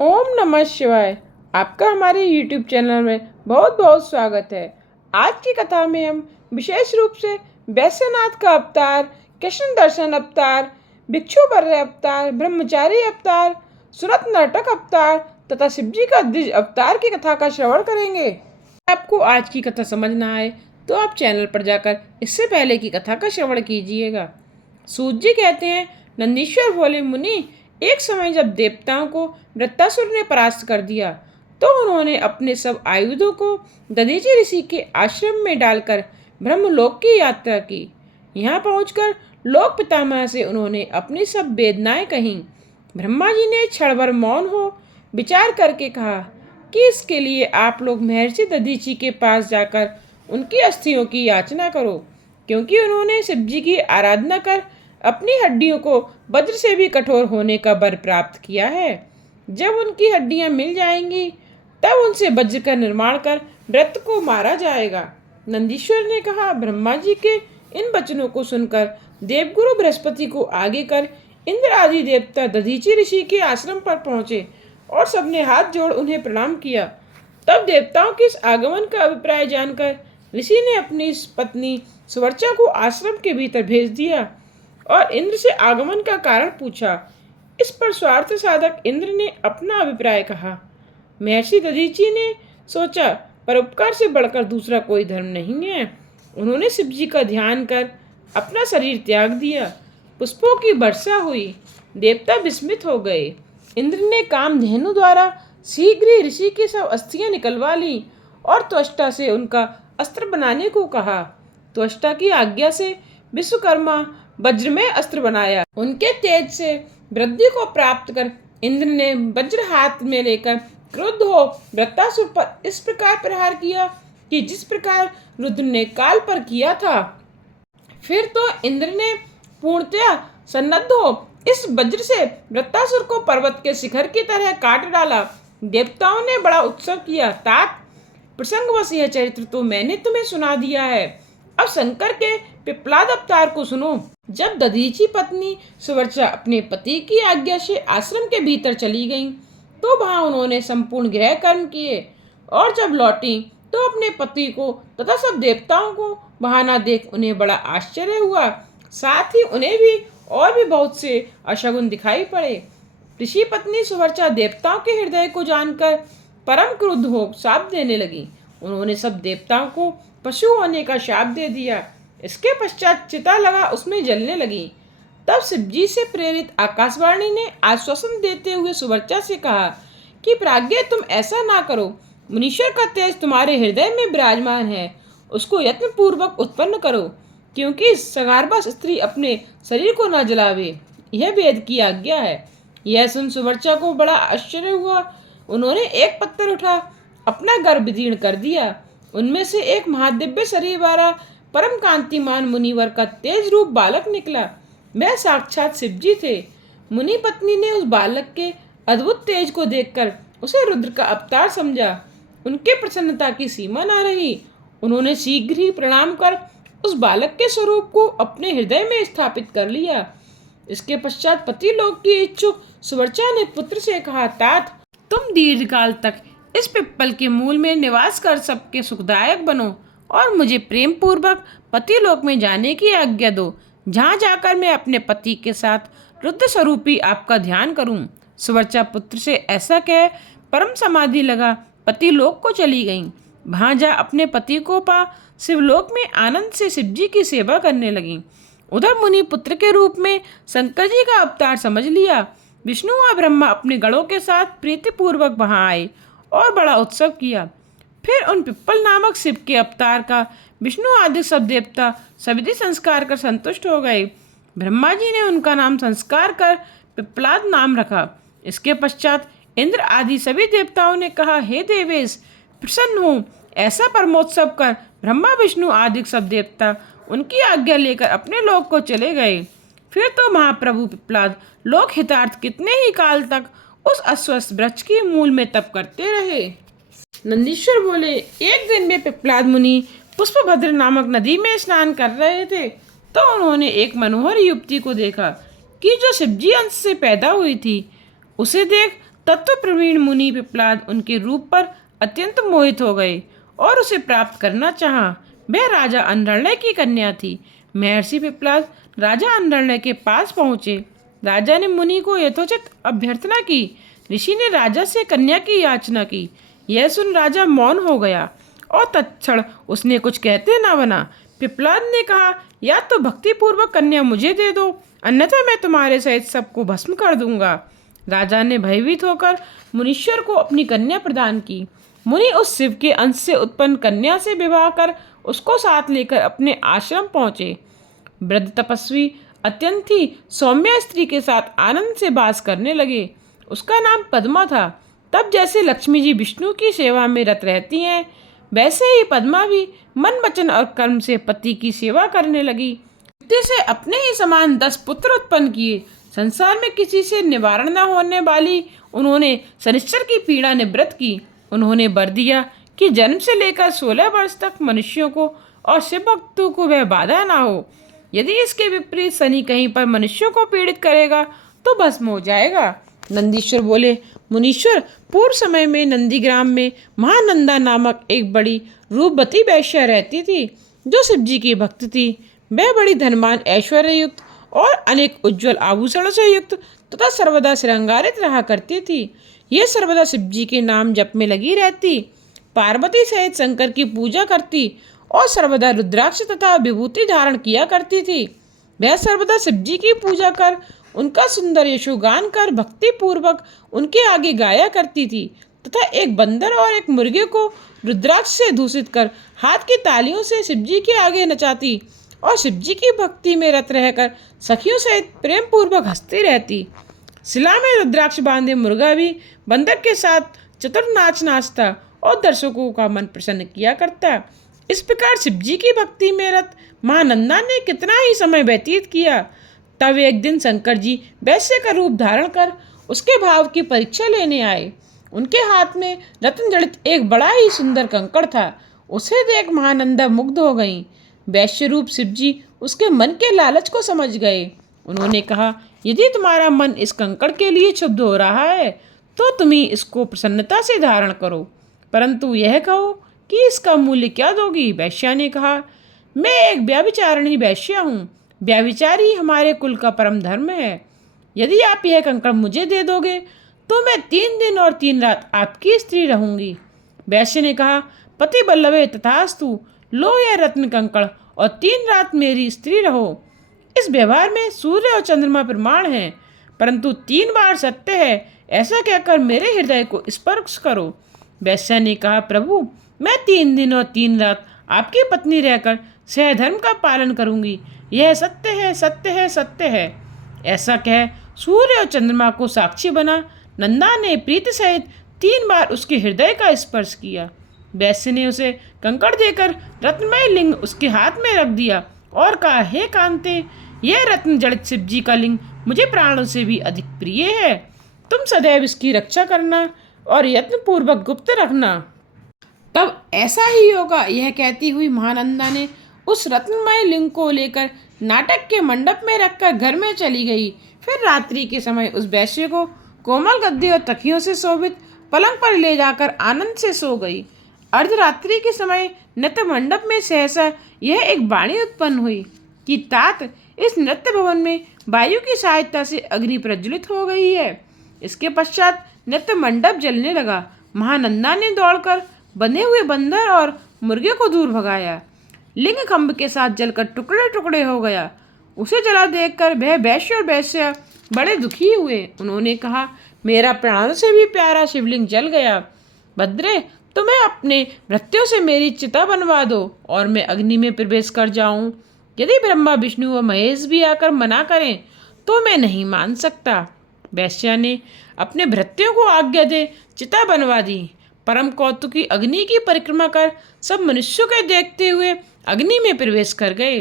ओम नमः शिवाय। आपका हमारे YouTube चैनल में बहुत बहुत स्वागत है। आज की कथा में हम विशेष रूप से वैश्यनाथ का अवतार, कृष्ण दर्शन अवतार, भिक्षुवर्य अवतार, ब्रह्मचारी अवतार, सुरत नर्तक अवतार तथा शिवजी का द्विज अवतार की कथा का श्रवण करेंगे। आपको आज की कथा समझ ना आए तो आप चैनल पर जाकर इससे पहले की कथा का श्रवण कीजिएगा। सूत जी कहते हैं, नंदीश्वर बोले, मुनि, एक समय जब देवताओं को वृत्तासुर ने परास्त कर दिया तो उन्होंने अपने सब आयुधों को दधीचि ऋषि के आश्रम में डालकर ब्रह्मलोक की यात्रा की। यहाँ पहुंचकर लोक पितामह से उन्होंने अपनी सब वेदनाएं कहीं। ब्रह्मा जी ने क्षण भर मौन हो विचार करके कहा कि इसके लिए आप लोग महर्षि दधीचि के पास जाकर उनकी अस्थियों की याचना करो, क्योंकि उन्होंने शिवजी की आराधना कर अपनी हड्डियों को वज्र से भी कठोर होने का वर प्राप्त किया है। जब उनकी हड्डियां मिल जाएंगी तब उनसे वज्र का निर्माण कर मृत को मारा जाएगा। नंदीश्वर ने कहा, ब्रह्मा जी के इन वचनों को सुनकर देवगुरु बृहस्पति को आगे कर इंद्र आदि देवता दधीचि ऋषि के आश्रम पर पहुंचे और सबने हाथ जोड़ उन्हें प्रणाम किया। तब देवताओं के इस आगमन का अभिप्राय जानकर ऋषि ने अपनी पत्नी सुवर्चा को आश्रम के भीतर भेज दिया और इंद्र से आगमन का कारण पूछा। इस पर स्वार्थ साधक इंद्र ने अपना अभिप्राय कहा। महर्षि दधीचि ने सोचा, परोपकार से बढ़कर दूसरा कोई धर्म नहीं है। उन्होंने शिवजी का ध्यान कर अपना शरीर त्याग दिया। पुष्पों की वर्षा हुई, देवता विस्मित हो गए। इंद्र ने कामधेनु द्वारा शीघ्र ही ऋषि की सब अस्थियां निकलवा ली और त्वष्टा से उनका अस्त्र बनाने को कहा। त्वष्टा की आज्ञा से विश्वकर्मा वज्र में अस्त्र बनाया। उनके तेज से वृद्धि को प्राप्त कर इंद्र ने वज्र हाथ में लेकर क्रुद्ध हो वृत्तासुर पर इस प्रकार प्रहार किया कि जिस प्रकार रुद्र ने काल पर किया था। फिर तो इंद्र ने पूर्णतया सन्नद्ध हो इस वज्र से वृत्तासुर को पर्वत के शिखर की तरह काट डाला। देवताओं ने बड़ा उत्सव किया। तात, प्रसंगवश यह चरित्र तो मैंने तुम्हें सुना दिया है, अब शंकर के पिप्लाद अवतार को सुनो। जब दधीचि पत्नी सुवर्चा अपने पति की आज्ञा से आश्रम के भीतर चली गईं, तो वहां उन्होंने संपूर्ण गृह कर्म किए और जब लौटी तो अपने पति को तथा सब देवताओं को वहां न देख उन्हें बड़ा आश्चर्य हुआ। साथ ही उन्हें भी और भी बहुत से अशगुन दिखाई पड़े। ऋषि पत्नी सुवर्चा देवताओं के हृदय को जानकर परम क्रुद्ध हो शाप देने लगी। उन्होंने सब देवताओं को पशु होने का शाप दे दिया। इसके पश्चात चिता लगा उसमें जलने लगी। तब शिवजी से प्रेरित आकाशवाणी ने आश्वासन देते हुए सुवर्चा से कहा कि प्राज्ञ, तुम ऐसा ना करो। मुनीश्वर का तेज तुम्हारे हृदय में विराजमान है, उसको यत्न पूर्वक उत्पन्न करो, क्योंकि सगारबस स्त्री अपने शरीर को न जलावे, यह वेद की आज्ञा है। यह सुन सुवर्चा को बड़ा आश्चर्य हुआ। उन्होंने एक पत्थर उठा अपना गर्भ विदीर्ण कर दिया। उनमें से एक महादिव्य शरीर वाला परम कांतिमान मुनिवर का तेज रूप बालक निकला। वह साक्षात शिवजी थे। मुनि पत्नी ने उस बालक के अद्भुत तेज को देखकर उसे रुद्र का अवतार समझा। उनके प्रसन्नता की सीमा न रही। उन्होंने शीघ्र ही प्रणाम कर उस बालक के स्वरूप को अपने हृदय में स्थापित कर लिया। इसके पश्चात पति लोक की इच्छुक सुवर्चा ने पुत्र से कहा, तात, तुम दीर्घकाल तक इस पिप्पल के मूल में निवास कर सबके सुखदायक बनो और मुझे प्रेम पूर्वक पति लोक में जाने की आज्ञा दो, जहाँ जाकर मैं अपने पति के साथ रुद्र स्वरूपी आपका ध्यान करूं। सुवर्चा पुत्र से ऐसा कह परम समाधि लगा पति लोक को चली गईं। वहाँ जा अपने पति को पा शिवलोक में आनंद से शिवजी की सेवा करने लगीं। उधर मुनि पुत्र के रूप में शंकर जी का अवतार समझ लिया। विष्णु और ब्रह्मा अपने गणों के साथ प्रीतिपूर्वक वहाँ आए और बड़ा उत्सव किया। फिर उन पिप्पल नामक शिव के अवतार का विष्णु आदि सब देवता सविधि संस्कार कर संतुष्ट हो गए। ब्रह्मा जी ने उनका नाम संस्कार कर पिप्पलाद नाम रखा। इसके पश्चात इंद्र आदि सभी देवताओं ने कहा, हे देवेश, प्रसन्न हो, ऐसा परमोत्सव कर ब्रह्मा विष्णु आदि सब देवता उनकी आज्ञा लेकर अपने लोक को चले गए। फिर तो महाप्रभु पिप्पलाद लोक हितार्थ कितने ही काल तक उस अस्वस्थ वृक्ष के मूल में तप करते रहे। नंदीश्वर बोले, एक दिन वे पिप्पलाद मुनि पुष्पभद्र नामक नदी में स्नान कर रहे थे तो उन्होंने एक मनोहर युवती को देखा कि जो शिवजी अंश से पैदा हुई थी। उसे देख तत्व प्रवीण मुनि पिप्पलाद उनके रूप पर अत्यंत मोहित हो गए और उसे प्राप्त करना चाहा। वह राजा अंधर्लय की कन्या थी। महर्षि पिप्पलाद राजा अंधर्लय के पास पहुंचे। राजा ने मुनि को यथोचित अभ्यर्थना की। ऋषि ने राजा से कन्या की याचना की। यह सुन राजा मौन हो गया और तत्क्षण उसने कुछ कहते न बना। पिप्पलाद ने कहा, या तो भक्तिपूर्वक कन्या मुझे दे दो, अन्यथा मैं तुम्हारे सहित सबको भस्म कर दूंगा। राजा ने भयभीत होकर मुनीश्वर को अपनी कन्या प्रदान की। मुनि उस शिव के अंश से उत्पन्न कन्या से विवाह कर उसको साथ लेकर अपने आश्रम पहुंचे। वृद्ध तपस्वी अत्यंत ही सौम्य स्त्री के साथ आनंद से वास करने लगे। उसका नाम पद्मा था। तब जैसे लक्ष्मी जी विष्णु की सेवा में रत रहती हैं, वैसे ही पद्मा भी मन वचन और कर्म से पति की सेवा करने लगी। पति से अपने ही समान 10 पुत्र उत्पन्न किए। संसार में किसी से निवारण न होने वाली उन्होंने शनिश्चर की पीड़ा निवृत्त की। उन्होंने वर दिया कि जन्म से लेकर 16 वर्ष तक मनुष्यों को और शिव भक्तों को वह बाधा ना हो। यदि इसके विपरीत शनि कहीं पर मनुष्यों को पीड़ित करेगा तो भस्म हो जाएगा। नंदीश्वर बोले, मुनीश्वर, पूर्व समय में नंदीग्राम में महानंदा नामक एक बड़ी रूपवती वैश्या रहती थी, जो शिव जी की भक्त थी। वह बड़ी धनवान, ऐश्वर्य युक्त और अनेक उज्जवल आभूषणों से युक्त तथा सर्वदा श्रृंगारित रहा करती थी। यह सर्वदा शिव जी के नाम जप में लगी रहती, पार्वती सहित शंकर की पूजा करती और सर्वदा रुद्राक्ष तथा विभूति धारण किया करती थी। वह सर्वदा शिव जी की पूजा कर उनका सुंदर यशोगान कर भक्ति पूर्वक उनके आगे गाया करती थी तथा एक बंदर और एक मुर्गे को रुद्राक्ष से दूषित कर हाथ की तालियों से शिव जी के आगे नचाती और शिव जी की भक्ति में रत रहकर सखियों सहित प्रेम पूर्वक हंसती रहती। शिला में रुद्राक्ष बांधे मुर्गा भी बंदर के साथ चतुर नाच नाचता और दर्शकों का मन प्रसन्न किया करता। इस प्रकार शिव जी की भक्ति में रत महानंदा ने कितना ही समय व्यतीत किया। तब एक दिन शंकर जी वैश्य का रूप धारण कर उसके भाव की परीक्षा लेने आए। उनके हाथ में रत्न जड़ित एक बड़ा ही सुंदर कंकड़ था। उसे देख महानंदा मुग्ध हो गईं। वैश्य रूप शिव जी उसके मन के लालच को समझ गए। उन्होंने कहा, यदि तुम्हारा मन इस कंकड़ के लिए क्षुब्ध हो रहा है तो तुम ही इसको प्रसन्नता से धारण करो, परंतु यह कहो कि इसका मूल्य क्या दोगी। वैश्या ने कहा, मैं एक व्यभिचारिणी वैश्या हूँ। व्यभिचारी हमारे कुल का परम धर्म है। यदि आप यह कंकड़ मुझे दे दोगे तो मैं 3 दिन और 3 रात आपकी स्त्री रहूंगी। वैश्य ने कहा, पति बल्लभे तथास्तु, लो यह रत्न कंकड़ और 3 रात मेरी स्त्री रहो। इस व्यवहार में सूर्य और चंद्रमा प्रमाण हैं, परंतु 3 बार सत्य है, ऐसा कहकर मेरे हृदय को स्पर्श करो। वैश्या ने कहा, प्रभु, मैं 3 दिन और 3 रात आपकी पत्नी रहकर सहधर्म का पालन करूंगी। यह सत्य है, सत्य है, सत्य है। ऐसा कह सूर्य और चंद्रमा को साक्षी बना नंदा ने प्रीति सहित 3 बार उसके हृदय का स्पर्श किया। वैश्य ने उसे कंकड़ देकर रत्नमय लिंग उसके हाथ में रख दिया और कहा, हे कांते, यह रत्न जड़ित शिव जी का लिंग मुझे प्राणों से भी अधिक प्रिय है। तुम सदैव इसकी रक्षा करना और यत्नपूर्वक गुप्त रखना। तब ऐसा ही होगा, यह कहती हुई महानंदा ने उस रत्नमय लिंग को लेकर नाटक के मंडप में रखकर घर में चली गई। फिर रात्रि के समय उस वैश्य को कोमल गद्दे और तकियों से शोभित पलंग पर ले जाकर आनंद से सो गई। अर्धरात्रि के समय नृत्य मंडप में सहसा यह एक वाणी उत्पन्न हुई कि तात, इस नृत्य भवन में वायु की सहायता से अग्नि प्रज्वलित हो गई है। इसके पश्चात नृत्य मंडप जलने लगा। महानंदा ने दौड़कर बंधे हुए बंदर और मुर्गे को दूर भगाया। लिंग खंभ के साथ जलकर टुकड़े टुकड़े हो गया। उसे जला देखकर वह वैश्य और वैश्या बड़े दुखी हुए। उन्होंने कहा, मेरा प्राणों से भी प्यारा शिवलिंग जल गया। भद्रे, तुम्हें अपने भृत्यों से मेरी चिता बनवा दो और मैं अग्नि में प्रवेश कर जाऊं। यदि ब्रह्मा, विष्णु व महेश भी आकर मना करें तो मैं नहीं मान सकता। वैश्या ने अपने भृत्यों को आज्ञा दे चिता बनवा दी। परम कौतुकी अग्नि की परिक्रमा कर सब मनुष्यों के देखते हुए अग्नि में प्रवेश कर गए।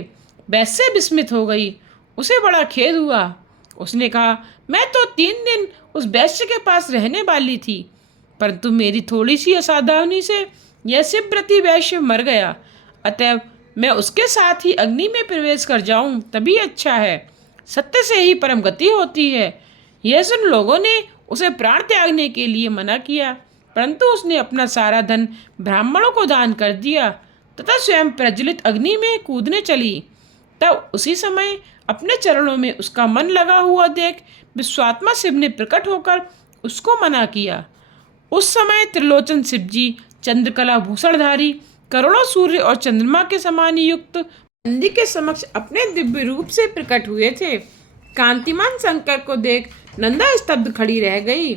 वैश्य विस्मित हो गई। उसे बड़ा खेद हुआ। उसने कहा, मैं तो 3 दिन उस वैश्य के पास रहने वाली थी, परंतु मेरी थोड़ी सी असावधानी से यह शिवव्रती वैश्य मर गया। अतएव मैं उसके साथ ही अग्नि में प्रवेश कर जाऊं तभी अच्छा है। सत्य से ही परम गति होती है। यह सुन लोगों ने उसे प्राण त्यागने के लिए मना किया, परंतु उसने अपना सारा धन ब्राह्मणों को दान कर दिया तथा स्वयं प्रज्वलित अग्नि में कूदने चली। तब उसी समय अपने चरणों में उसका मन लगा हुआ देख विश्वात्मा शिव ने प्रकट होकर उसको मना किया। उस समय त्रिलोचन शिव जी चंद्रकला भूषणधारी, करोड़ों सूर्य और चंद्रमा के समान युक्त नंदी के समक्ष अपने दिव्य रूप से प्रकट हुए थे। कांतिमान शंकर को देख नंदा स्तब्ध खड़ी रह गई।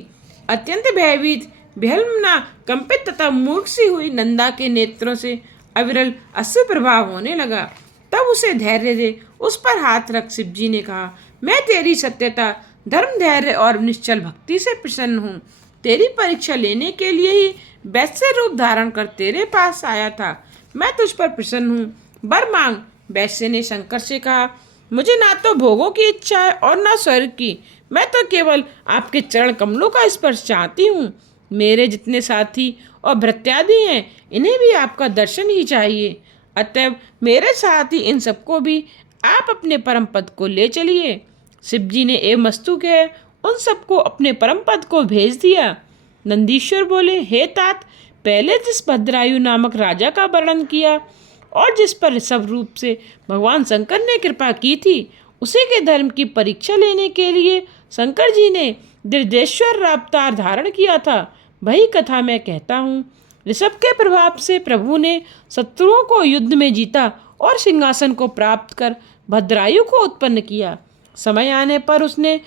अत्यंत भयभीत, विहल्मना, कंपित तथा मूर्ख सी हुई नंदा के नेत्रों से अविरल अश्रु प्रभाव होने लगा। तब उसे धैर्य दे उस पर हाथ रख शिवजी ने कहा, मैं तेरी सत्यता, धर्म, धैर्य और निश्चल भक्ति से प्रसन्न हूँ। तेरी परीक्षा लेने के लिए ही वैश्य रूप धारण कर तेरे पास आया था। मैं तुझ पर प्रसन्न हूँ, वर मांग। वैश्य ने शंकर से कहा, मुझे ना तो भोगों की इच्छा है और ना स्वर्ग की। मैं तो केवल आपके चरण कमलों का स्पर्श चाहती हूँ। मेरे जितने साथी और भृत्यादि हैं, इन्हें भी आपका दर्शन ही चाहिए। अतएव मेरे साथ ही इन सबको भी आप अपने परम पद को ले चलिए। शिवजी ने एवमस्तु कह उन सबको अपने परम पद को भेज दिया। नंदीश्वर बोले, हे तात, पहले जिस भद्रायु नामक राजा का वर्णन किया और जिस पर ऋषभ रूप से भगवान शंकर ने कृपा की थी, उसी के धर्म की परीक्षा लेने के लिए शंकर जी ने दृढ़ेश्वर अवतार धारण किया था, वही कथा मैं कहता हूँ। ऋषभ के प्रभाव से प्रभु ने शत्रुओं को युद्ध में जीता और सिंहासन को प्राप्त कर भद्रायु को उत्पन्न किया। समय आने पर उसने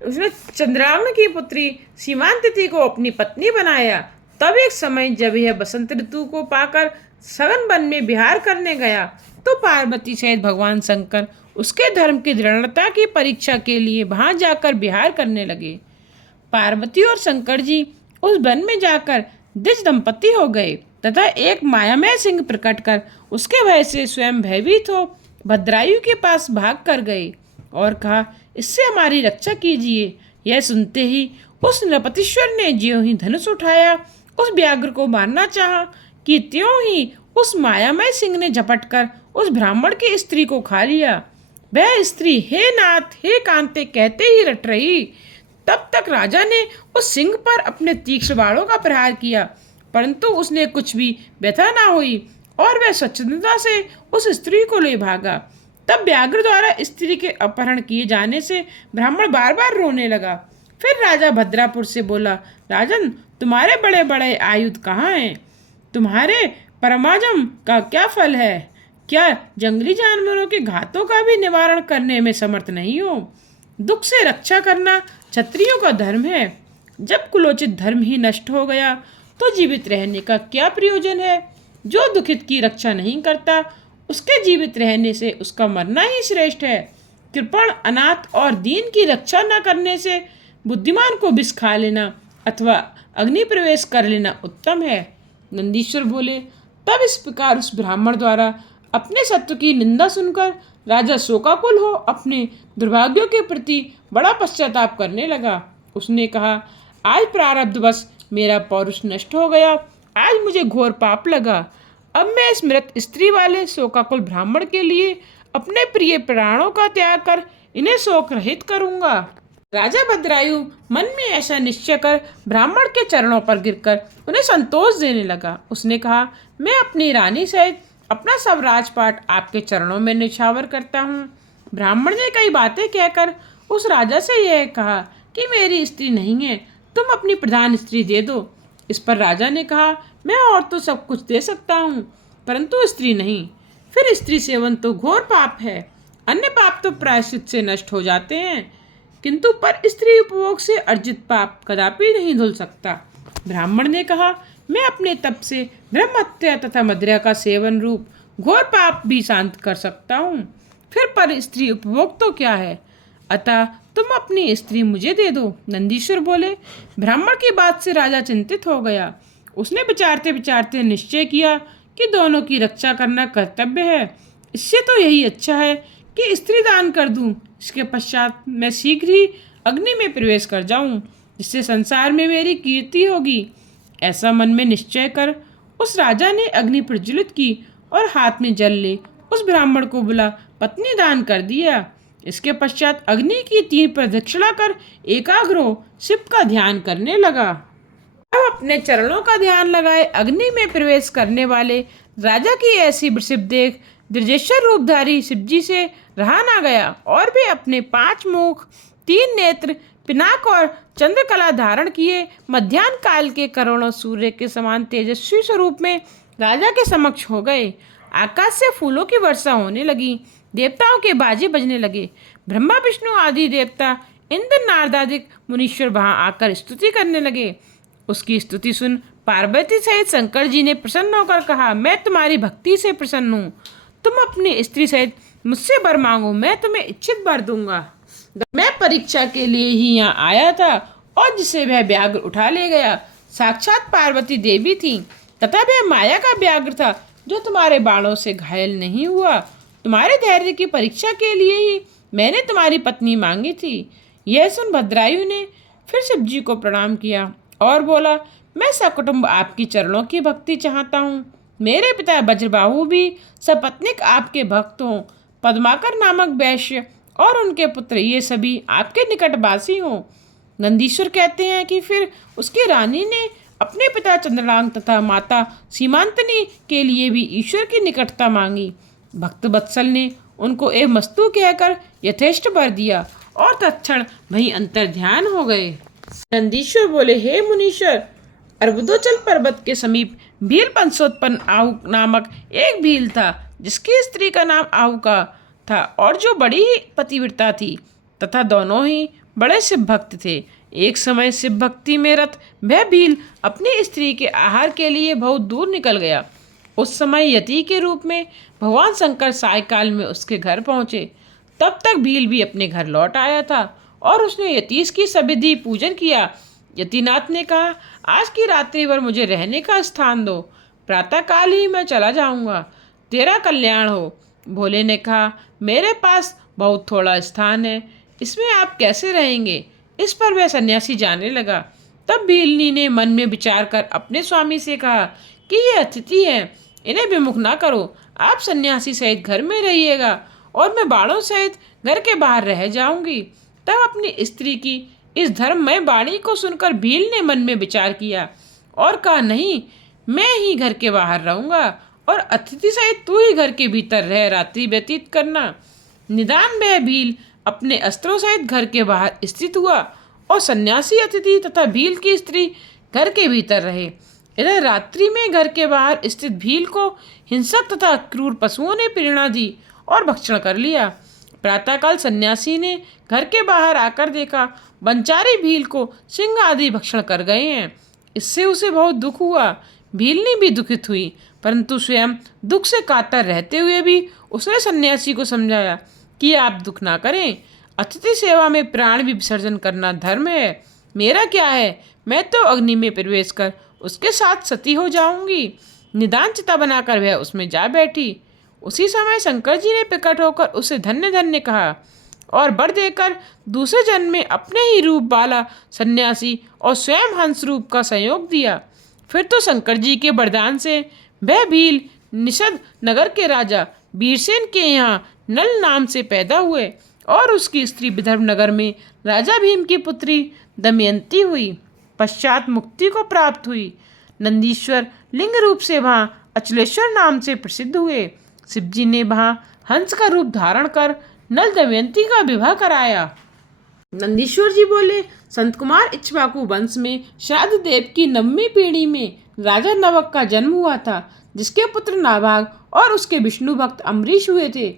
चंद्रावण की पुत्री सीमांतिथि को अपनी पत्नी बनाया। तब एक समय जब यह बसंत ऋतु को पाकर सघन वन में विहार करने गया, तो पार्वती सहित भगवान शंकर उसके धर्म की दृढ़ता की परीक्षा के लिए वहां जाकर विहार करने लगे। पार्वती और शंकर जी उस वन में जाकर द्विज दंपति हो गए तथा एक मायामय सिंह प्रकट कर उसके भय से स्वयं भयभीत हो भद्रायु के पास भाग कर गए और कहा, इससे हमारी रक्षा कीजिए। यह सुनते ही उस नृपतीश्वर ने ज्यों ही धनुष उठाया उस व्याघ्र को मारना चाहा कि त्यों ही उस मायामय सिंह ने झपट कर उस ब्राह्मण की स्त्री को खा लिया। वह स्त्री हे नाथ हे कांते कहते ही रट रही। तब तक राजा ने उस सिंह पर अपने तीक्ष्ण बाणों का प्रहार किया, परंतु उसने कुछ भी व्यथा ना हुई और वह स्वच्छंदता से उस स्त्री को ले भागा। तब व्याघ्र द्वारा स्त्री के अपहरण किए जाने से ब्राह्मण बार बार रोने लगा। फिर राजा भद्रापुर से बोला, राजन, तुम्हारे बड़े बड़े आयुध कहाँ हैं? तुम्हारे परमाजम का क्या फल है? क्या जंगली जानवरों के घातों का भी निवारण करने में समर्थ नहीं हो? दुख से रक्षा करना क्षत्रियों का धर्म है। जब कुलोचित धर्म ही नष्ट हो गया तो जीवित रहने का क्या प्रयोजन है? जो दुखित की रक्षा नहीं करता, उसके जीवित रहने से उसका मरना ही श्रेष्ठ है। कृपण, अनाथ और दीन की रक्षा न करने से बुद्धिमान को विष खा लेना अथवा अग्नि प्रवेश कर लेना उत्तम है। नंदीश्वर बोले, तब इस प्रकार उस ब्राह्मण द्वारा अपने शत्रु की निंदा सुनकर राजा शोकाकुल हो अपने दुर्भाग्यों के प्रति बड़ा पश्चाताप करने लगा। उसने कहा, आज प्रारब्धवश मेरा पौरुष नष्ट हो गया। आज मुझे घोर पाप लगा। अब मैं इस मृत स्त्री वाले शोकाकुल ब्राह्मण के लिए अपने प्रिय प्राणों का त्याग कर इन्हें शोक रहित करूंगा। राजा भद्रायु मन में ऐसा निश्चय कर ब्राह्मण के चरणों पर गिरकर उन्हें संतोष देने लगा। उसने कहा, मैं अपनी रानी सहित अपना सब राजपाट आपके चरणों में निछावर करता हूँ। ब्राह्मण ने कई बातें कहकर उस राजा से यह कहा कि मेरी स्त्री नहीं है, तुम अपनी प्रधान स्त्री दे दो। इस पर राजा ने कहा, मैं और तो सब कुछ दे सकता हूँ, परंतु स्त्री नहीं। फिर स्त्री सेवन तो घोर पाप है। अन्य पाप तो प्रायश्चित से नष्ट हो जाते हैं, किंतु पर स्त्री उपभोग से अर्जित पाप कदापि नहीं धुल सकता। ब्राह्मण ने कहा, मैं अपने तप से ब्रह्महत्या तथा मदिरा का सेवन रूप घोर पाप भी शांत कर सकता हूँ। फिर पर स्त्री उपभोग तो क्या है? अतः तुम अपनी स्त्री मुझे दे दो। नंदीश्वर बोले। ब्राह्मण की बात से राजा चिंतित हो गया। उसने विचारते विचारते निश्चय किया कि दोनों की रक्षा करना कर्तव्य है। इससे तो यही अच्छा है कि स्त्री दान कर दूं। इसके पश्चात मैं शीघ्र ही अग्नि में प्रवेश कर जाऊं, जिससे संसार में मेरी कीर्ति होगी। ऐसा मन में निश्चय कर उस राजा ने अग्नि प्रज्वलित की और हाथ में जल ले उस ब्राह्मण को बुला पत्नी दान कर दिया। इसके पश्चात अग्नि की 3 प्रदक्षिणा कर एकाग्र हो शिव का ध्यान करने लगा। अब अपने चरणों का ध्यान लगाए अग्नि में प्रवेश करने वाले राजा की ऐसी शिव देख द्विजेश्वर रूपधारी शिवजी से रहा ना गया और भी अपने 5 मुख 3 नेत्र पिनाक और चंद्रकला धारण किए मध्याह्न काल के करोड़ों सूर्य के समान तेजस्वी स्वरूप में राजा के समक्ष हो गए। आकाश से फूलों की वर्षा होने लगी, देवताओं के बाजे बजने लगे। ब्रह्मा विष्णु आदि देवता इंद्र नारदादिक मुनीश्वर वहां आकर स्तुति करने लगे। उसकी स्तुति सुन पार्वती सहित शंकर जी ने प्रसन्न होकर कहा, मैं तुम्हारी भक्ति से प्रसन्न हूँ। तुम अपनी स्त्री सहित मुझसे वर मांगो, मैं तुम्हें इच्छित वर दूंगा। मैं परीक्षा के लिए ही यहाँ आया था और जिसे वह व्याघ्र उठा ले गया साक्षात पार्वती देवी थी तथा वह माया का व्याघ्र था जो तुम्हारे बाणों से घायल नहीं हुआ। तुम्हारे धैर्य की परीक्षा के लिए ही मैंने तुम्हारी पत्नी मांगी थी। यह सुन भद्रायु ने फिर शिव जी को प्रणाम किया और बोला, मैं सकुटुंब आपकी चरणों की भक्ति चाहता हूँ। मेरे पिता वज्रबाहु भी सपत्नीक आपके भक्त हों। पद्माकर नामक वैश्य और उनके पुत्र ये सभी आपके निकटवासी हों। नंदीश्वर कहते हैं कि फिर उसकी रानी ने अपने पिता चंद्रलांग तथा माता सीमांतनी के लिए भी ईश्वर की निकटता मांगी। भक्त वत्सल ने उनको ए मस्तु कहकर यथेष्ट वर दिया और तत्क्षण वही अंतर ध्यान हो गए। नंदीश्वर बोले, हे मुनीश्वर, अर्बुदोचल पर्वत के समीप भील पंचोत्पन्न आहु नामक एक भील था जिसकी स्त्री का नाम आहुका था और जो बड़ी ही पतिव्रता थी तथा दोनों ही बड़े शिव भक्त थे। एक समय शिव भक्ति में रत वह भील अपनी स्त्री के आहार के लिए बहुत दूर निकल गया। उस समय यति के रूप में भगवान शंकर सायकाल में उसके घर पहुँचे। तब तक भील भी अपने घर लौट आया था और उसने यतीश की सविधि पूजन किया। यतिनाथ ने कहा, आज की रात्रि भर मुझे रहने का स्थान दो, प्रातःकाल ही मैं चला जाऊंगा, तेरा कल्याण हो। भोले ने कहा, मेरे पास बहुत थोड़ा स्थान है, इसमें आप कैसे रहेंगे। इस पर वह सन्यासी जाने लगा। तब भीलनी ने मन में विचार कर अपने स्वामी से कहा कि ये अतिथि हैं, इन्हें विमुख ना करो, आप सन्यासी सहित घर में रहिएगा और मैं बाणों सहित घर के बाहर रह जाऊंगी। तब अपनी स्त्री की इस धर्ममय वाणी को सुनकर भील ने मन में विचार किया और कहा, नहीं, मैं ही घर के बाहर रहूंगा और अतिथि सहित तू ही घर के भीतर रह रात्रि व्यतीत करना। निदान वह भील अपने अस्त्रों सहित घर के बाहर स्थित हुआ और सन्यासी अतिथि तथा भील की स्त्री घर के भीतर रहे। इधर रात्रि में घर के बाहर स्थित भील को हिंसक तथा क्रूर पशुओं ने प्रेरणा दी और भक्षण कर लिया। प्रातःकाल सन्यासी ने घर के बाहर आकर देखा वनचारी भील को सिंह आदि भक्षण कर गए हैं। इससे उसे बहुत दुख हुआ। भीलनी भी दुखित हुई, परंतु स्वयं दुख से कातर रहते हुए भी उसने सन्यासी को समझाया कि आप दुख ना करें, अतिथि सेवा में प्राण भी विसर्जन करना धर्म है। मेरा क्या है, मैं तो अग्नि में प्रवेश कर उसके साथ सती हो जाऊंगी। निदान चिता बनाकर वह उसमें जा बैठी। उसी समय शंकर जी ने प्रकट होकर उसे धन्य धन्य कहा और वर देकर दूसरे जन्म में अपने ही रूप वाला सन्यासी और स्वयं हंस रूप का संयोग दिया। फिर तो शंकर जी के वरदान से वह भील निषद नगर के राजा वीरसेन के यहाँ नल नाम से पैदा हुए और उसकी स्त्री विदर्भ नगर में राजा भीम की पुत्री दमयंती हुई। पश्चात मुक्ति को प्राप्त हुई। नंदीश्वर लिंग रूप से वहाँ अचलेश्वर नाम से प्रसिद्ध हुए। शिवजी ने वहाँ हंस का रूप धारण कर नल दमयंती का विवाह कराया। नंदीश्वर जी बोले, संत कुमार इक्ष्वाकु वंश में श्राद्ध देव की 9वीं पीढ़ी में राजा नवक का जन्म हुआ था, जिसके पुत्र नाभाग और उसके विष्णु भक्त अम्बरीश हुए थे।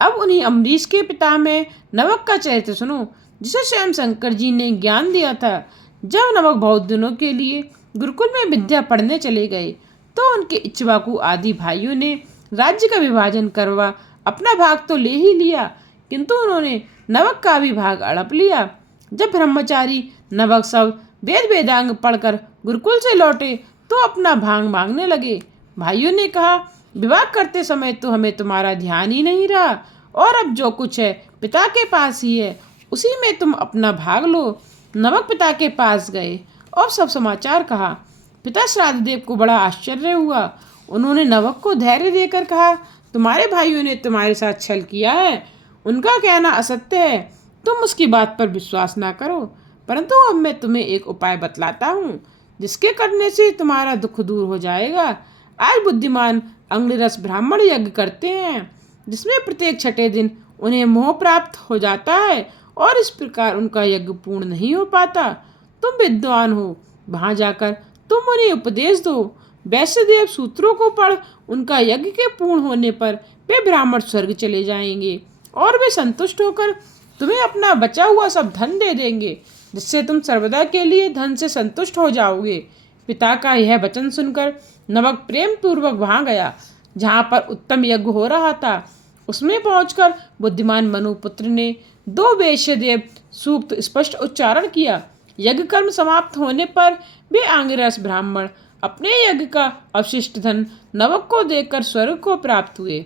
अब उन्हीं अम्बरीश के पिता में नवक का चरित्र सुनो, जिसे स्वयं शंकर जी ने ज्ञान दिया था। जब नवक बहुत दिनों के लिए गुरुकुल में विद्या पढ़ने चले गए तो उनके इक्ष्वाकु आदि भाइयों ने राज्य का विभाजन करवा अपना भाग तो ले ही लिया, किंतु उन्होंने नवक का भी भाग अड़प लिया। जब ब्रह्मचारी नवक सब वेद वेदांग पढ़कर गुरुकुल से लौटे तो अपना भाग मांगने लगे। भाइयों ने कहा, विवाह करते समय तो हमें तुम्हारा ध्यान ही नहीं रहा और अब जो कुछ है पिता के पास ही है, उसी में तुम अपना भाग लो। नवक पिता के पास गए और सब समाचार कहा। पिता श्राद्ध देव को बड़ा आश्चर्य हुआ। उन्होंने नवक को धैर्य देकर कहा, तुम्हारे भाइयों ने तुम्हारे साथ छल किया है, उनका कहना असत्य है, तुम उसकी बात पर विश्वास ना करो। परंतु अब मैं तुम्हें एक उपाय बतलाता हूँ, जिसके करने से तुम्हारा दुख दूर हो जाएगा। आज बुद्धिमान अंगिरस ब्राह्मण यज्ञ करते हैं, जिसमें प्रत्येक छठे दिन उन्हें मोह प्राप्त हो जाता है और इस प्रकार उनका यज्ञ पूर्ण नहीं हो पाता। तुम विद्वान हो, वहां जाकर तुम उन्हें उपदेश दो। वैश्यदेव सूत्रों को पढ़ उनका यज्ञ के पूर्ण होने पर वे ब्राह्मण स्वर्ग चले जाएंगे और वे संतुष्ट होकर तुम्हें अपना बचा हुआ सब धन दे देंगे, जिससे तुम सर्वदा के लिए धन से संतुष्ट हो जाओगे। पिता का यह वचन सुनकर नवक प्रेम पूर्वक वहां गया, जहाँ पर उत्तम यज्ञ हो रहा था। उसमें पहुंचकर बुद्धिमान मनुपुत्र ने दो वैश्यदेव सूक्त स्पष्ट उच्चारण किया। यज्ञ कर्म समाप्त होने पर वे आंगिरस ब्राह्मण अपने यज्ञ का अवशिष्ट धन नवक को देकर स्वर्ग को प्राप्त हुए।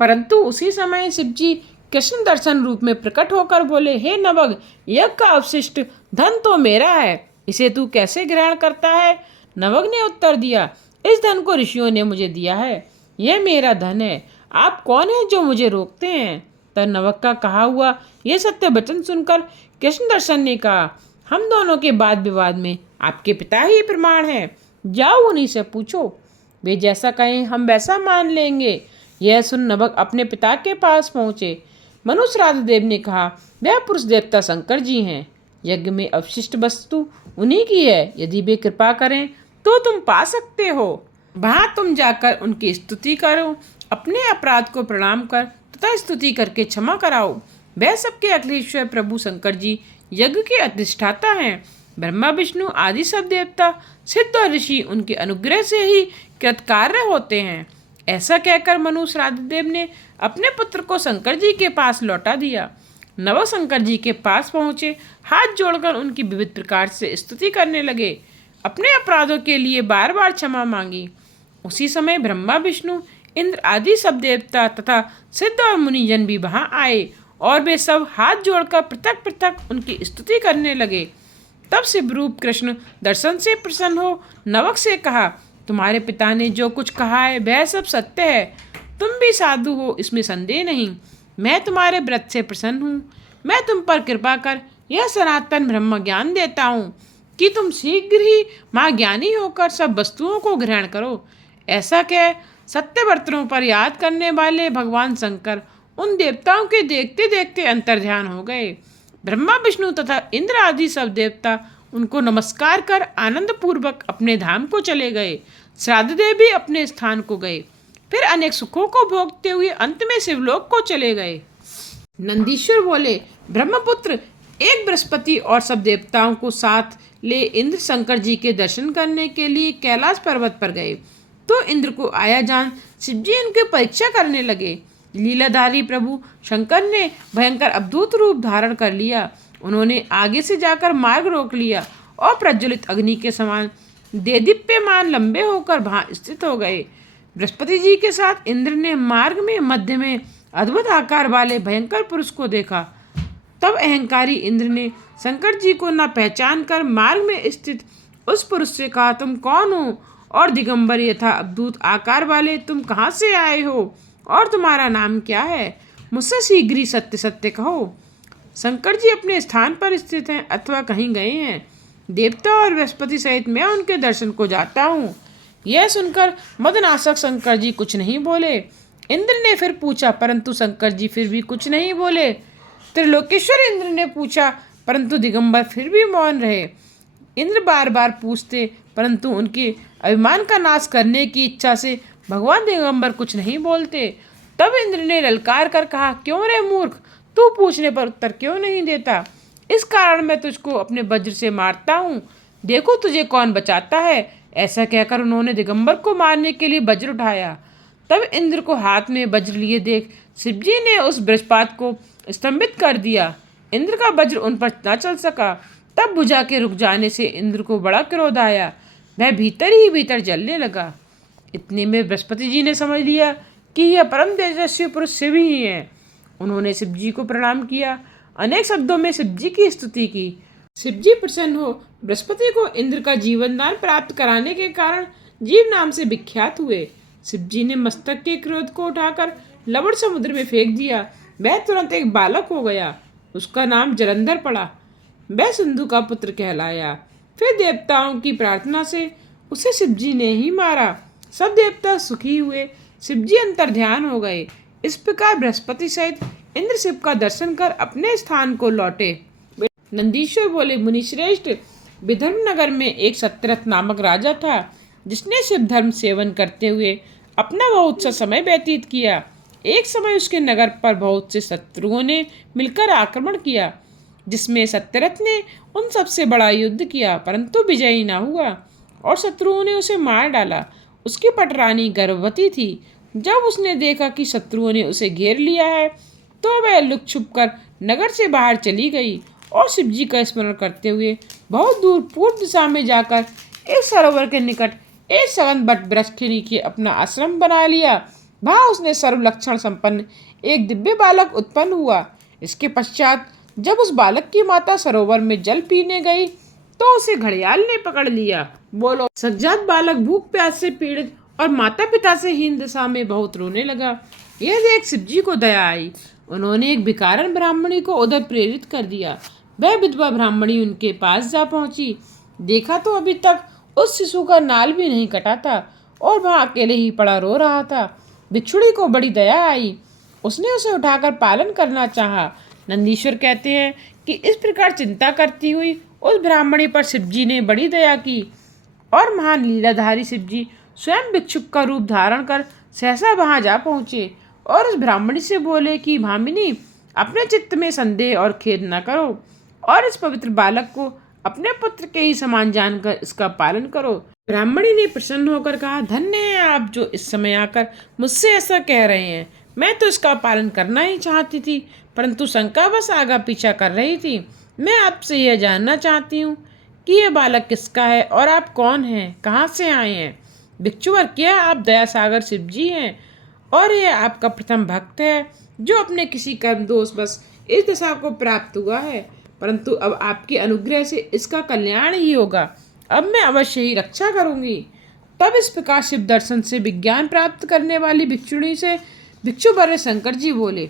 परंतु उसी समय शिवजी कृष्ण दर्शन रूप में प्रकट होकर बोले, हे नवग, यज्ञ का अवशिष्ट धन तो मेरा है, इसे तू कैसे ग्रहण करता है? नवग ने उत्तर दिया, इस धन को ऋषियों ने मुझे दिया है, यह मेरा धन है। आप कौन हैं जो मुझे रोकते हैं? तब नवग का कहा हुआ यह सत्य वचन सुनकर कृष्ण दर्शन ने कहा, हम दोनों के वाद विवाद में आपके पिता ही प्रमाण हैं, जाओ उन्हीं से पूछो, वे जैसा कहें हम वैसा मान लेंगे। यह सुन नवक अपने पिता के पास पहुँचे। मनु श्राद्ध देव ने कहा, वह पुरुष देवता शंकर जी हैं, यज्ञ में अवशिष्ट वस्तु उन्हीं की है, यदि वे कृपा करें तो तुम पा सकते हो। वहाँ तुम जाकर उनकी स्तुति करो, अपने अपराध को प्रणाम कर तथा स्तुति करके क्षमा कराओ। वह सबके अखिलेश्वर प्रभु शंकर जी यज्ञ के अधिष्ठाता हैं। ब्रह्मा विष्णु आदि सब देवता सिद्ध और ऋषि उनके अनुग्रह से ही कृतकार्य होते हैं। ऐसा कहकर मनु श्राद्ध देव ने अपने पुत्र को शंकर जी के पास लौटा दिया। नव शंकर जी के पास पहुँचे, हाथ जोड़कर उनकी विविध प्रकार से स्तुति करने लगे, अपने अपराधों के लिए बार बार क्षमा मांगी। उसी समय ब्रह्मा विष्णु इंद्र आदि सब देवता तथा सिद्ध और मुनिजन भी वहाँ आए और वे सब हाथ जोड़कर पृथक पृथक उनकी स्तुति करने लगे। तब शिवरूप कृष्ण दर्शन से प्रसन्न हो नवक से कहा, तुम्हारे पिता ने जो कुछ कहा है वह सब सत्य है, तुम भी साधु हो, इसमें संदेह नहीं। मैं तुम्हारे व्रत से प्रसन्न हूँ। मैं तुम पर कृपा कर यह सनातन ब्रह्म ज्ञान देता हूँ कि तुम शीघ्र ही महाज्ञानी होकर सब वस्तुओं को ग्रहण करो। ऐसा कह सत्य बर्तनों पर याद करने वाले भगवान शंकर उन देवताओं के देखते देखते अंतर्ध्यान हो गए। ब्रह्मा विष्णु तथा इंद्र आदि सब देवता उनको नमस्कार कर आनंद पूर्वक अपने धाम को चले गए। श्राद्ध देव भी अपने स्थान को गए, फिर अनेक सुखों को भोगते हुए अंत में शिवलोक को चले गए। नंदीश्वर बोले, ब्रह्मपुत्र एक बृहस्पति और सब देवताओं को साथ ले इंद्र शंकर जी के दर्शन करने के लिए कैलाश पर्वत पर गए तो इंद्र को आया जान शिवजी उनकी परीक्षा करने लगे। लीलाधारी प्रभु शंकर ने भयंकर अवधूत रूप धारण कर लिया। उन्होंने आगे से जाकर मार्ग रोक लिया और प्रज्वलित अग्नि के समान देदीप्यमान लंबे होकर वहां स्थित हो गए। बृहस्पति जी के साथ इंद्र ने मार्ग में मध्य में अद्भुत आकार वाले भयंकर पुरुष को देखा। तब अहंकारी इंद्र ने शंकर जी को न पहचान कर मार्ग में स्थित उस पुरुष से कहा, तुम कौन हो और दिगंबर यथा अवधूत आकार वाले तुम कहाँ से आए हो और तुम्हारा नाम क्या है? मुझसे शीघ्र ही सत्य सत्य कहो। शंकर जी अपने स्थान पर स्थित हैं अथवा कहीं गए हैं। देवता और बृहस्पति सहित मैं उनके दर्शन को जाता हूँ। यह सुनकर मदनासक शंकर जी कुछ नहीं बोले। इंद्र ने फिर पूछा, परंतु शंकर जी फिर भी कुछ नहीं बोले। त्रिलोकेश्वर इंद्र ने पूछा, परंतु दिगंबर फिर भी मौन रहे। इंद्र बार बार पूछते, परंतु उनके अभिमान का नाश करने की इच्छा से भगवान दिगंबर कुछ नहीं बोलते। तब इंद्र ने ललकार कर कहा, क्यों रे मूर्ख, तू पूछने पर उत्तर क्यों नहीं देता? इस कारण मैं तुझको अपने वज्र से मारता हूँ, देखो तुझे कौन बचाता है। ऐसा कहकर उन्होंने दिगंबर को मारने के लिए वज्र उठाया। तब इंद्र को हाथ में वज्र लिए देख शिवजी ने उस वृक्षपात को स्तंभित कर दिया। इंद्र का वज्र उन पर न चल सका। तब भुजा के रुक जाने से इंद्र को बड़ा क्रोध आया, वह भीतर ही भीतर जलने लगा। इतने में बृहस्पति जी ने समझ लिया कि यह परम तेजस्वी पुरुष शिव ही हैं। उन्होंने शिवजी को प्रणाम किया, अनेक शब्दों में शिवजी की स्तुति की। शिवजी प्रसन्न हो बृहस्पति को इंद्र का जीवन दान प्राप्त कराने के कारण जीव नाम से विख्यात हुए। शिवजी ने मस्तक के क्रोध को उठाकर लवण समुद्र में फेंक दिया। वह तुरंत एक बालक हो गया। उसका नाम जलंधर पड़ा। वह सिंधु का पुत्र कहलाया। फिर देवताओं की प्रार्थना से उसे शिवजी ने ही मारा। सब देवता सुखी हुए। शिवजी अंतर्ध्यान हो गए। इस प्रकार बृहस्पति सहित इंद्र शिव का दर्शन कर अपने स्थान को लौटे। नंदीश्वर बोले, मुनि श्रेष्ठ, विदर्भ नगर में एक सत्यरथ नामक राजा था, जिसने शिव धर्म सेवन करते हुए अपना बहुत सा समय व्यतीत किया। एक समय उसके नगर पर बहुत से शत्रुओं ने मिलकर आक्रमण किया, जिसमें सत्यरथ ने उन सबसे बड़ा युद्ध किया, परंतु विजयी न हुआ और शत्रुओं ने उसे मार डाला। उसकी पटरानी गर्भवती थी। जब उसने देखा कि शत्रुओं ने उसे घेर लिया है, तो वह लुक छुप कर नगर से बाहर चली गई और शिवजी का स्मरण करते हुए बहुत दूर पूर्व दिशा में जाकर एक सरोवर के निकट एक सघन बट वृक्ष के नीचे अपना आश्रम बना लिया। वहाँ उसने सर्व लक्षण संपन्न एक दिव्य बालक उत्पन्न हुआ। इसके पश्चात जब उस बालक की माता सरोवर में जल पीने गई, तो उसे घड़ियाल ने पकड़ लिया। बोलो, सज्जाद बालक भूख प्यास से पीड़ित और माता पिता से हीन दशा में बहुत रोने लगा। यह देख शिवजी को दया आई। उन्होंने एक भिखारन ब्राह्मणी को उधर प्रेरित कर दिया। वह विधवा ब्राह्मणी उनके पास जा पहुंची। देखा तो अभी तक उस शिशु का नाल भी नहीं कटा था और वह अकेले ही पड़ा रो रहा था। बिच्छुड़ी को बड़ी दया आई। उसने उसे उठाकर पालन करना चाहा। नंदीश्वर कहते हैं कि इस प्रकार चिंता करती हुई उस ब्राह्मणी पर शिवजी ने बड़ी दया की और महान लीलाधारी शिवजी स्वयं भिक्षुक का रूप धारण कर सहसा वहां जा पहुंचे और उस ब्राह्मणी से बोले कि भामिनी, अपने चित्त में संदेह और खेद न करो और इस पवित्र बालक को अपने पुत्र के ही समान जानकर इसका पालन करो। ब्राह्मणी ने प्रसन्न होकर कहा, धन्य है आप जो इस समय आकर मुझसे ऐसा कह रहे हैं। मैं तो इसका पालन करना ही चाहती थी, परंतु शंका बस आगा पीछा कर रही थी। मैं आपसे यह जानना चाहती हूँ कि यह बालक किसका है और आप कौन हैं, कहाँ से आए हैं। भिक्षुवर, क्या आप दया सागर शिवजी हैं और यह आपका प्रथम भक्त है जो अपने किसी कर्म दोष बस इस दशा को प्राप्त हुआ है, परंतु अब आपके अनुग्रह से इसका कल्याण ही होगा। अब मैं अवश्य ही रक्षा करूंगी। तब इस प्रकार शिव दर्शन से विज्ञान प्राप्त करने वाली भिक्षुणी से भिक्षुवर शंकर जी बोले,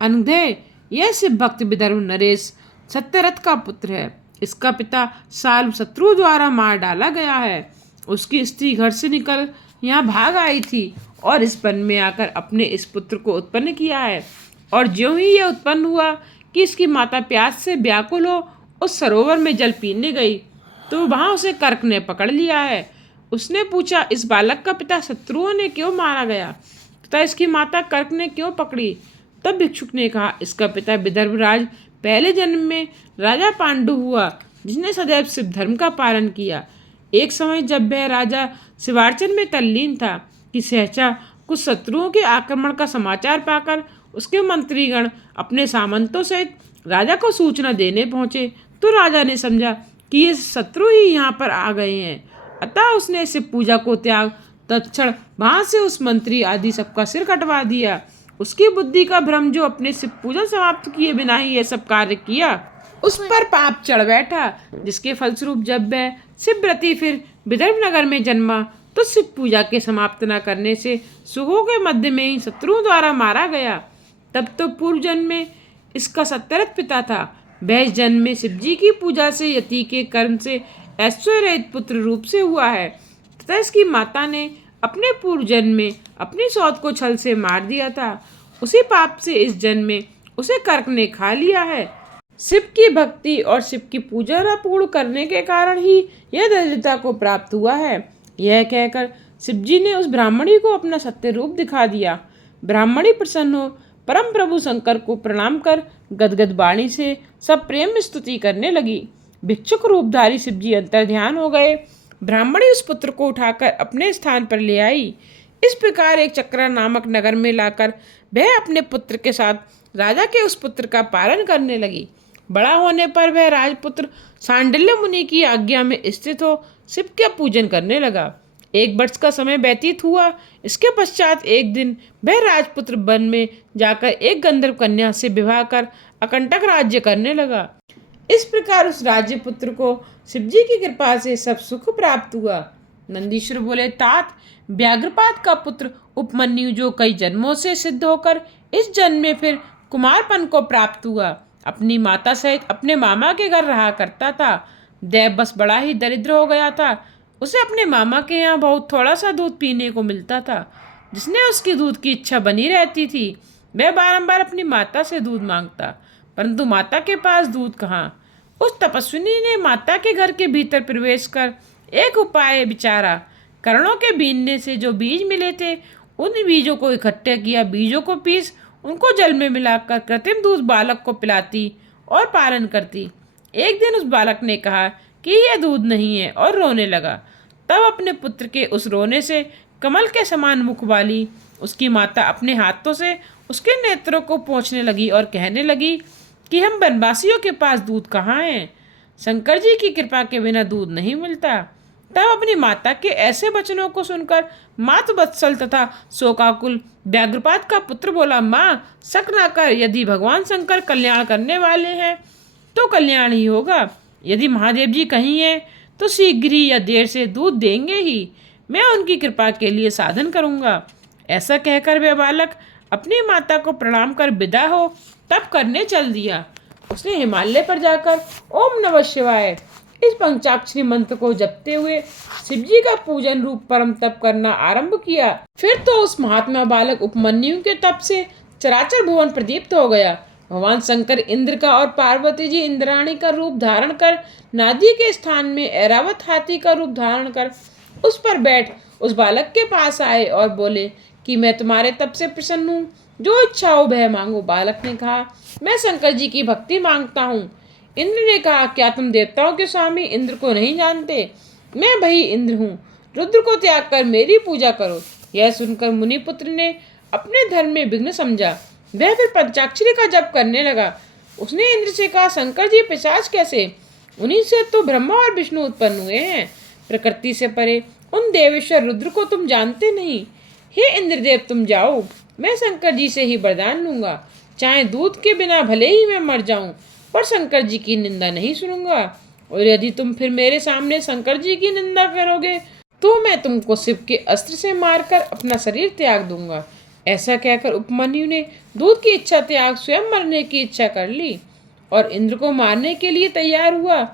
अनुदय, यह शिव भक्त विदर्भ नरेश सत्यरथ का पुत्र है। इसका पिता साल शत्रु द्वारा मार डाला गया है। उसकी स्त्री घर से निकल यहाँ भाग आई थी और इस वन में आकर अपने इस पुत्र को उत्पन्न किया है। और ज्यों ही यह उत्पन्न हुआ कि इसकी माता प्यास से व्याकुल हो उस सरोवर में जल पीने गई, तो वहाँ उसे कर्क ने पकड़ लिया है। उसने पूछा, इस बालक का पिता शत्रुओं ने क्यों मारा गया तथा इसकी माता कर्क ने क्यों पकड़ी। तब भिक्षुक ने कहा, इसका पिता विदर्भराज पहले जन्म में राजा पांडु हुआ, जिसने सदैव शिव धर्म का पालन किया। एक समय जब वह राजा शिवार्चन में तल्लीन था कि सहसा कुछ शत्रुओं के आक्रमण का समाचार पाकर उसके मंत्रीगण अपने सामंतों सहित राजा को सूचना देने पहुंचे, तो राजा ने समझा कि ये शत्रु ही यहाँ पर आ गए हैं। अतः उसने शिव पूजा को त्याग तत्क्षण वहां से उस मंत्री आदि सबका सिर कटवा दिया। उसकी बुद्धि का भ्रम जो अपने शिव पूजा समाप्त किए बिना ही यह सब कार्य किया, उस पर पाप चढ़ बैठा, जिसके फलस्वरूप जब वह शिवव्रती फिर विदर्भ नगर में जन्मा, तो शिव पूजा के समाप्त न करने से सुखों के मध्य में ही शत्रुओं द्वारा मारा गया। तब तो पूर्व जन्म में इसका सत्यरथ पिता था। वह इस जन्म में शिवजी की पूजा से यति के कर्म से ऐश्वर्य रहित पुत्र रूप से हुआ है तथा इसकी माता ने अपने पूर्व जन्म में अपनी सौत को छल से मार दिया था। उसी पाप से इस जन्म में उसे कर्क ने खा लिया है। शिव की भक्ति और शिव की पूजा पूर्ण करने के कारण ही यह दरिद्रता को प्राप्त हुआ है। यह कहकर शिवजी ने उस ब्राह्मणी को अपना सत्य रूप दिखा दिया। ब्राह्मणी प्रसन्न हो परम प्रभु शंकर को प्रणाम कर गदगद वाणी से सब प्रेम स्तुति करने लगी। भिक्षुक रूपधारी शिवजी अंतर्ध्यान हो गए। ब्राह्मणी उस पुत्र को उठाकर अपने स्थान पर ले आई। इस प्रकार एक चक्रा नामक नगर में लाकर वह अपने पुत्र के साथ राजा के उस पुत्र का पालन करने लगी। बड़ा होने पर वह राजपुत्र सांडिल्य मुनि की आज्ञा में स्थित हो शिव का पूजन करने लगा। 1 वर्ष का समय व्यतीत हुआ। इसके पश्चात एक दिन वह राजपुत्र वन में जाकर एक गंधर्व कन्या से विवाह कर अकंटक राज्य करने लगा। इस प्रकार उस राज्यपुत्र को शिवजी की कृपा से सब सुख प्राप्त हुआ। नंदीश्वर बोले, तात, व्याघ्रपाद का पुत्र उपमन्यु जो कई जन्मों से सिद्ध होकर इस जन्म में फिर कुमारपन को प्राप्त हुआ। अपनी माता सहित अपने मामा के घर रहा करता था। देव बस बड़ा ही दरिद्र हो गया था। उसे अपने मामा के यहाँ बहुत थोड़ा सा दूध पीने को मिलता था। जिसने उसकी दूध की इच्छा बनी रहती थी, वह बारंबार अपनी माता से दूध मांगता, परंतु माता के पास दूध कहाँ। उस तपस्विनी ने माता के घर के भीतर प्रवेश कर एक उपाय विचारा। करणों के बीनने से जो बीज मिले थे, उन बीजों को इकट्ठे किया। बीजों को पीस उनको जल में मिलाकर कृत्रिम दूध बालक को पिलाती और पालन करती। एक दिन उस बालक ने कहा कि यह दूध नहीं है और रोने लगा। तब अपने पुत्र के उस रोने से कमल के समान मुख वाली उसकी माता अपने हाथों से उसके नेत्रों को पोंछने लगी और कहने लगी कि हम बनवासियों के पास दूध कहाँ है, शंकर जी की कृपा के बिना दूध नहीं मिलता। तब अपनी माता के ऐसे वचनों को सुनकर मातवत्सल तथा शोकाकुल व्याघ्रपात का पुत्र बोला, माँ शक ना कर, यदि भगवान शंकर कल्याण करने वाले हैं तो कल्याण ही होगा। यदि महादेव जी कहीं हैं तो शीघ्र ही या देर से दूध देंगे ही। मैं उनकी कृपा के लिए साधन करूँगा। ऐसा कहकर वह बालक अपनी माता को प्रणाम कर विदा हो तप करने चल दिया। उसने हिमालय पर जाकर ओम नमः शिवाय इस पंचाक्षरी मंत्र को जपते हुए शिव जी का पूजन रूप परम तप करना आरंभ किया। फिर तो उस महात्मा बालक उपमन्यु के तप से चराचर भुवन प्रदीप्त हो गया। भगवान शंकर इंद्र का और पार्वती जी इंद्राणी का रूप धारण कर नादी के स्थान में ऐरावत हाथी का रूप धारण कर उस पर बैठ उस बालक के पास आए और बोले कि मैं तुम्हारे तप से प्रसन्न हूँ, जो इच्छा हो वह मांगो। बालक ने कहा, मैं शंकर जी की भक्ति मांगता हूँ। इंद्र ने कहा, क्या तुम देवताओं के स्वामी इंद्र को नहीं जानते? मैं वही इंद्र हूँ। रुद्र को त्याग कर मेरी पूजा करो। यह सुनकर मुनिपुत्र ने अपने धर्म में विघ्न समझा। वह फिर पंचाक्षरी का जप करने लगा। उसने इंद्र से कहा, शंकर जी पिशाच कैसे? उन्हीं से तो ब्रह्मा और विष्णु उत्पन्न हुए हैं। प्रकृति से परे उन देवेश्वर रुद्र को तुम जानते नहीं। हे इंद्रदेव, तुम जाओ, मैं शंकर जी से ही वरदान लूंगा। चाहे दूध के बिना भले ही मैं मर जाऊं, पर शंकर जी की निंदा नहीं सुनूंगा। और यदि तुम फिर मेरे सामने शंकर जी की निंदा करोगे तो मैं तुमको शिव के अस्त्र से मारकर अपना शरीर त्याग दूंगा। ऐसा कहकर उपमन्यु ने दूध की इच्छा त्याग स्वयं मरने की इच्छा कर ली और इंद्र को मारने के लिए तैयार हुआ।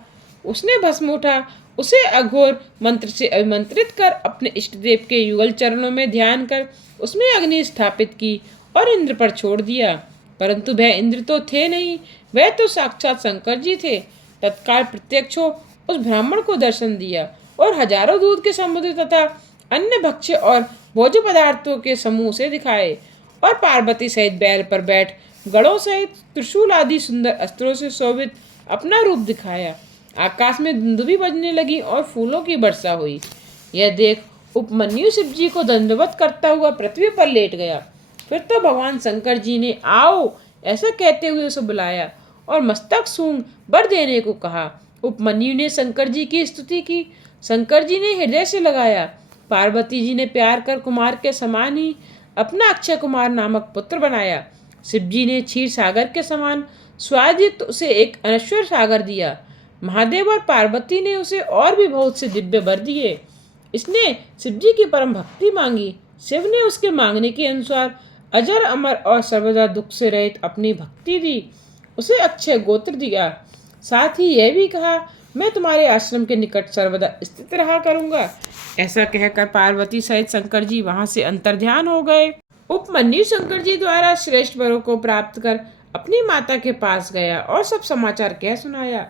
उसने भस्म उठा, उसे अघोर मंत्र से अभिमंत्रित कर अपने इष्ट देव के युगल चरणों में ध्यान कर उसमें अग्नि स्थापित की और इंद्र पर छोड़ दिया। परंतु वह इंद्र तो थे नहीं, वह तो साक्षात शंकर जी थे। तत्काल प्रत्यक्ष हो उस ब्राह्मण को दर्शन दिया और हजारों दूध के समुद्र तथा अन्य भक्ष्य और भोज्य पदार्थों के समूह से दिखाए और पार्वती सहित बैल पर बैठ गणों सहित त्रिशूल आदि सुंदर अस्त्रों से शोभित अपना रूप दिखाया। आकाश में धुंधुभी बजने लगी और फूलों की वर्षा हुई। यह देख उपमन्यु शिव जी को दंडवत करता हुआ पृथ्वी पर लेट गया। फिर तो भगवान शंकर जी ने आओ ऐसा कहते हुए उसे बुलाया और मस्तक सूंघ वर देने को कहा। उपमन्यु ने शंकर जी की स्तुति की। शंकर जी ने हृदय से लगाया। पार्वती जी ने प्यार कर कुमार के समान ही अपना अक्षय कुमार नामक पुत्र बनाया। शिव जी ने क्षीर सागर के समान स्वादित उसे एक अनश्वर सागर दिया। महादेव और पार्वती ने उसे और भी बहुत से दिव्य वर दिए। इसने शिव जी की परम भक्ति मांगी। शिव ने उसके मांगने के अनुसार अजर अमर और सर्वदा दुख से रहित अपनी भक्ति दी। उसे अक्षय गोत्र दिया। साथ ही यह भी कहा, मैं तुम्हारे आश्रम के निकट सर्वदा स्थित रहा करूंगा। ऐसा कहकर पार्वती सहित शंकर जी वहां से अंतर्ध्यान हो गए। उपमन्यु शंकर जी द्वारा श्रेष्ठ वरों को प्राप्त कर अपनी माता के पास गया और सब समाचार कह सुनाया।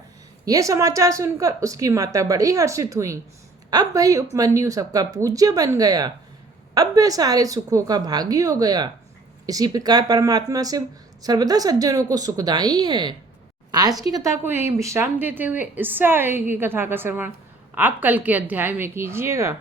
यह समाचार सुनकर उसकी माता बड़ी हर्षित हुई। अब भाई उपमन्यु सबका पूज्य बन गया। अब वह सारे सुखों का भागी हो गया। इसी प्रकार परमात्मा शिव सर्वदा सज्जनों को सुखदायी हैं। आज की कथा को यहीं विश्राम देते हुए इससे आगे की कथा का श्रवण आप कल के अध्याय में कीजिएगा।